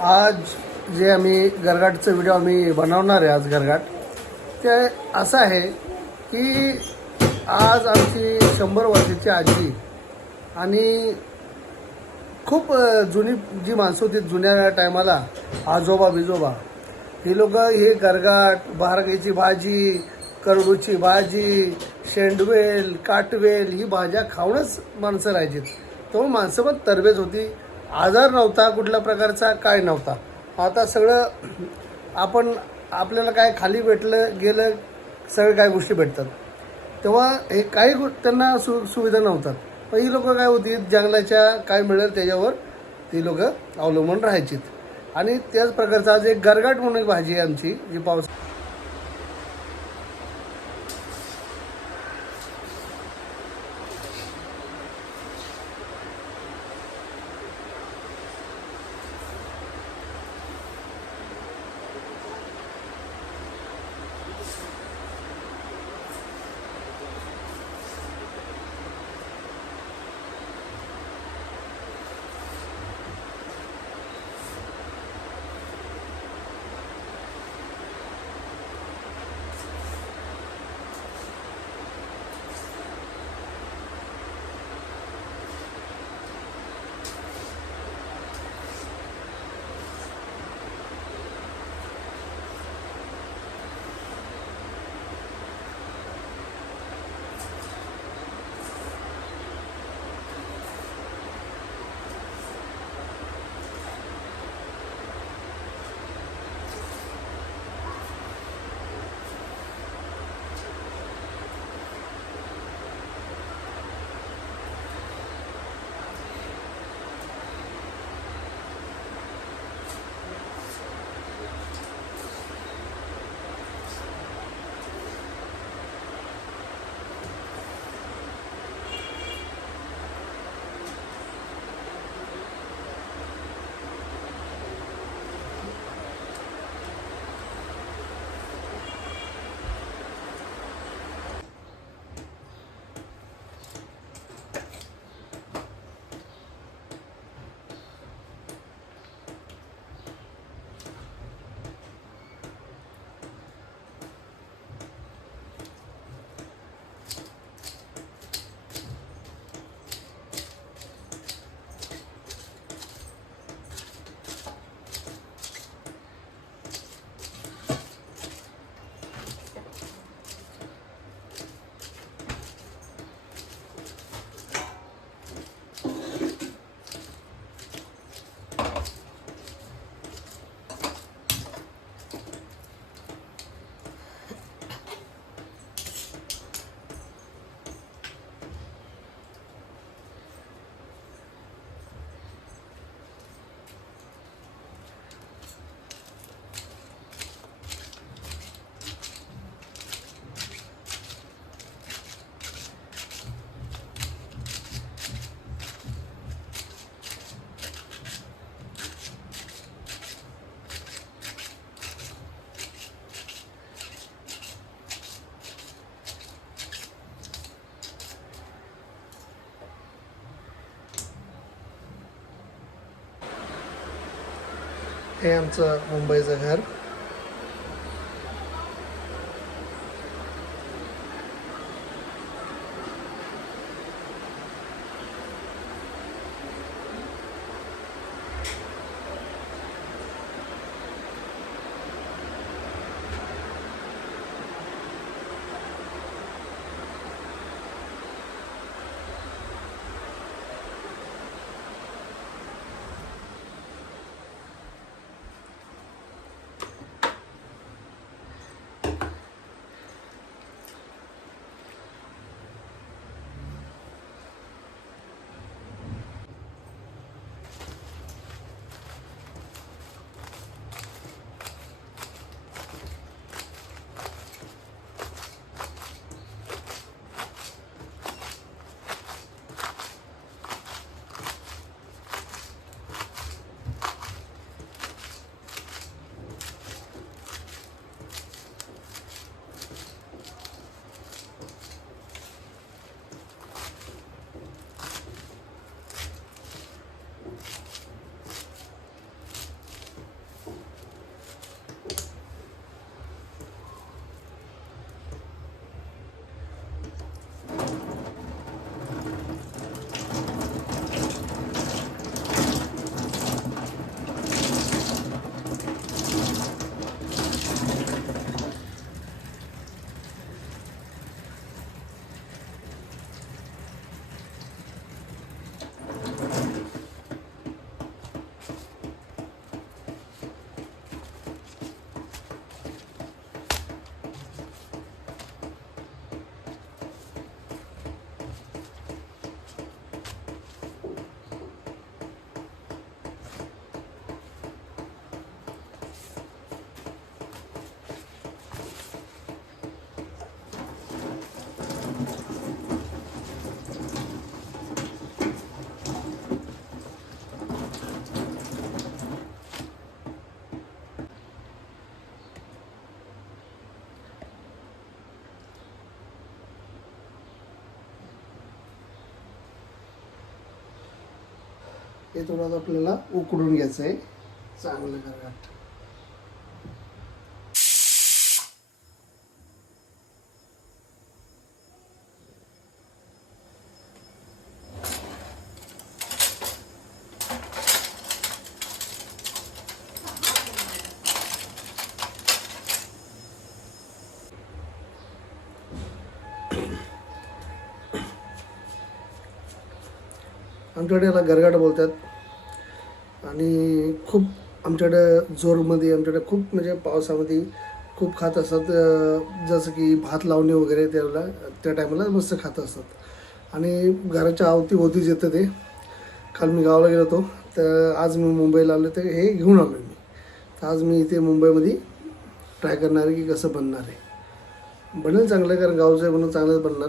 आज जे आम्ही गरगाटचं व्हिडिओ आम्ही बनवणार आहे आज गरगाट ते असं आहे की आज आमची शंभर वर्षाची आजी आणि खूप जुनी जी माणसं होती जुन्या टायमाला आजोबा बिजोबा ही लोक हे गरगाट बारगेची भाजी करडूची भाजी शेंडवेल काटवेल ही भाज्या खाऊनच माणसं राहायची त्यामुळे माणसं पण तरबेज होती. आजार नव्हता कुठल्या प्रकारचा काय नव्हता. आता सगळं आपण आपल्याला काय खाली भेटलं गेलं सगळं काय गोष्टी भेटतात. तेव्हा हे काही गो- त्यांना सु सुविधा नव्हतात. पण ही लोकं काय होती जंगलाच्या काय मिळेल त्याच्यावर ती लोकं अवलंबून राहायचीत. आणि त्याच प्रकारचा आज एक गरगाट म्हणून एक भाजी आहे आमची जी पावसा हे आमचं मुंबईचं घर. हे थोडं आपल्याला उकडून घ्यायचं आहे. चांगलं गरगाट आमच्याकडे याला गरगाट बोलतात. आणि खूप आमच्याकडे जोरमध्ये आमच्याकडे खूप म्हणजे पावसामध्ये खूप खात असतात. जसं की भात लावणे वगैरे त्याला त्या टायमाला मस्त खात असतात. आणि घराच्या अवतीभोवतीच येतं ते. काल मी गावाला गेलो होतो. तर आज मी मुंबईला आलो तर हे घेऊन आलो मी. तर आज मी इथे मुंबईमध्ये ट्राय करणार आहे की कसं बनणार आहे. बनेल चांगलं कारण गावचं आहे म्हणून चांगलंच बनणार.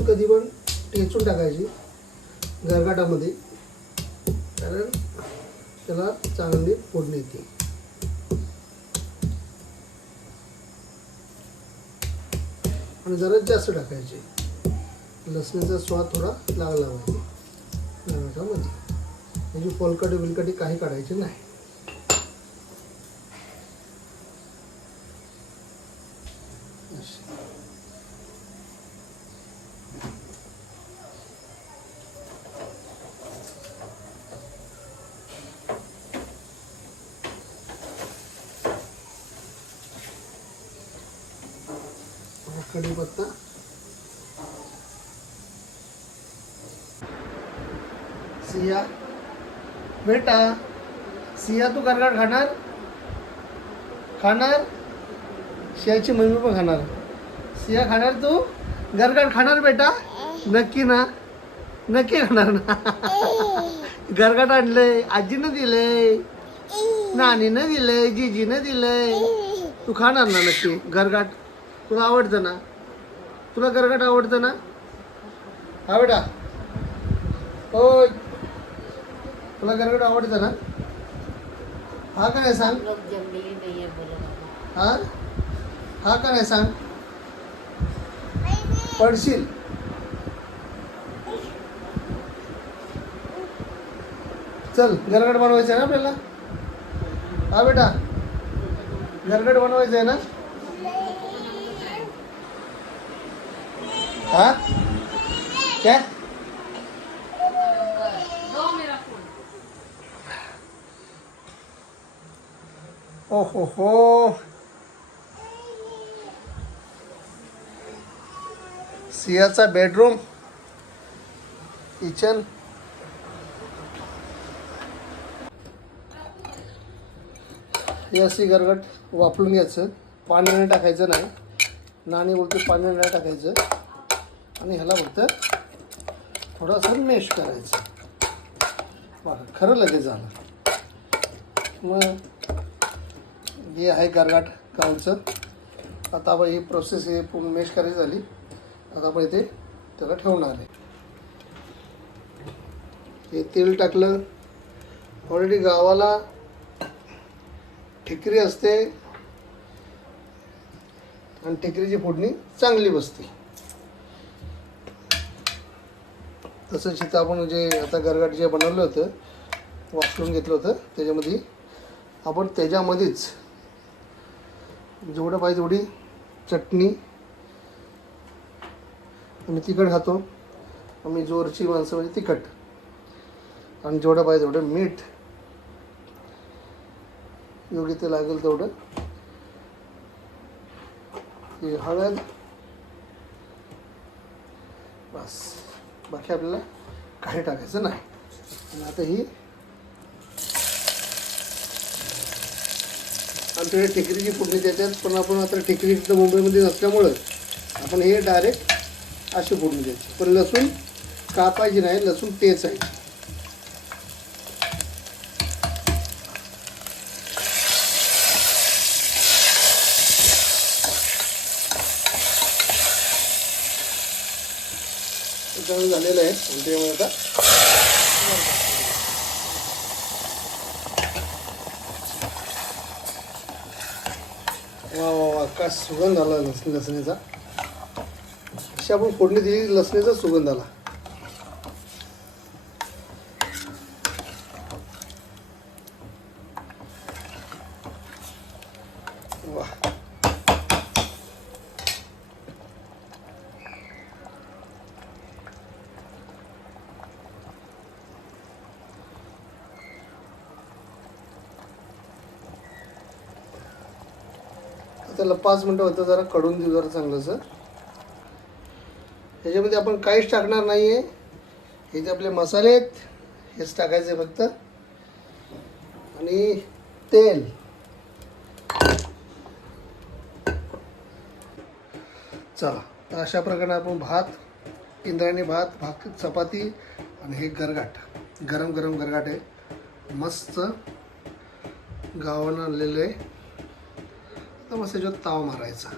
लसूण कधी पण टेचून टाकायची गरगाटामध्ये. कारण त्याला चांगली फोडणी येते. आणि जरा जास्त टाकायचे. लसणाचा स्वाद थोडा लागला पाहिजे. गरगाटामध्ये. म्हणजे पोलकटी बिलकटी काही काढायचे नाही अशी. हा कढीपत्ता सिया. बेटा सिया तू गरगाट खाणार? खाणार? सियाची मम्मी पण खाणार. सिया खाणार तू? गरगाट खाणार बेटा? नक्की ना. नक्की खाणार ना. गरगाट आणलंय आजीनं दिलंय नानीनं दिलंय जिजीनं दिलंय. तू खाणार ना नक्की? गरगाट तुला आवडतं ना? तुला गरगाट आवडतं ना? हा बेटा. होय. तुला गरगाट आवडतं ना? हा का नाही सांग? हा? हा का नाही सांग? पडशील. चल गरगड बनवायचं आहे ना आपल्याला? हा बेटा. गरगड बनवायचं आहे ना? हा? क्या? ओ हो हो सियाचा बेडरूम किचन. हे अशी गरगट वापरून घ्यायचं. पाणी नाही टाकायचं नाही. नाणी बोलते पाणी नाही टाकायचं. आणि ह्याला फक्त थोडंसं मेश करायचं. बघा खरं लगेच झालं. मग हे आहे गरगाट गावचं आता आपण ही प्रोसेस हे पूर्ण मेश करायची झाली. आता आपण इथे त्याला ठेवणार आहे. हे तेल टाकलं. ऑलरेडी गावाला ठिकरी असते. आणि ठिकरीची फोडणी चांगली बसते. तसंच इथं आपण जे आता गरगाट जे बनवलं होतं वापरून घेतलं होतं त्याच्यामध्ये आपण त्याच्यामध्येच जेवढं पाहिजे तेवढी चटणी आम्ही तिखट खातो. आम्ही जोरची माणसं म्हणजे तिखट. आणि जेवढं पाहिजे तेवढं मीठ. योग्य ते लागेल तेवढं. हळद. बस. बाकी आपल्याला काही टाकायचं नाही. आणि आता ही आमच्याकडे टेकडीची फोडणी देतात पण आपण आता टेकडी तिथं मुंबईमध्ये नसल्यामुळं आपण हे डायरेक्ट अशी फोडणी द्यायची. पण लसूण कापायची नाही लसूण तेच आहे. आणि त्यामुळे आता? वा वा वा काय सुगंध आला लस लसणीचा अशी आपण फोडणी दिली लसणीचा सुगंध आला वा त्याला पाच मिनटं होतं जरा कडून देऊ जरा चांगलंसं. ह्याच्यामध्ये आपण काहीच टाकणार नाही आहे हे जे आपले मसाले आहेत हेच टाकायचे फक्त. आणि तेल. चला तर अशा प्रकारे आपण भात इंद्रायणी भात भाक चपाती आणि हे गरगाट. गरम गरम गरगाट आहे. मस्त गावानं आणलेलं आहे. तर मस्त त्याच्यात ताव मारायचा.